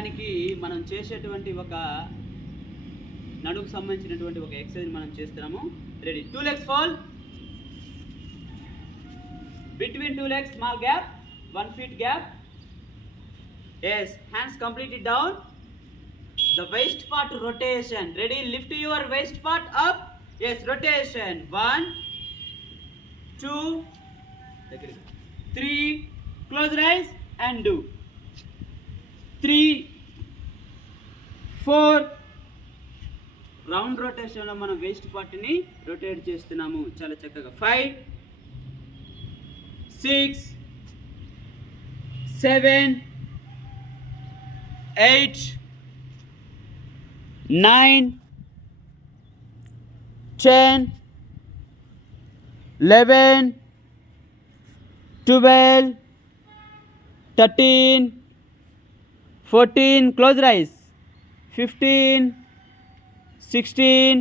చేయడానికి మనం చేసేటువంటి ఒక నడుముకు సంబంధించినటువంటి ఒక ఎక్సర్సైజ్ మనం చేస్తున్నాము. రెడీ. 2 legs fold, between 2 legs small gap, 1 feet gap. Yes, hands completely down. The waist part rotation. Ready? Lift your waist part up. Yes, rotation. 1, 2, 3. Close your eyes and do 3, 4. రౌండ్ రొటేషన్లో మనం వేస్ట్ పార్ట్ని రొటేట్ చేస్తున్నాము చాలా చక్కగా. 5, 6, 7, 8, 9, 10, 11, 12, 13, 14. Close your eyes. 15, 16,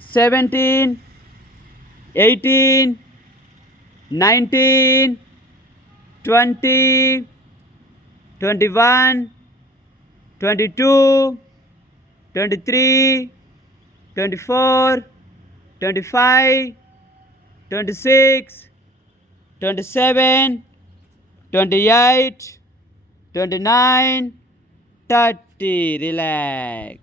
17, 18, 19, 20, 21, 22, 23, 24, 25, 26, 27, 28, 29, 30. Relax.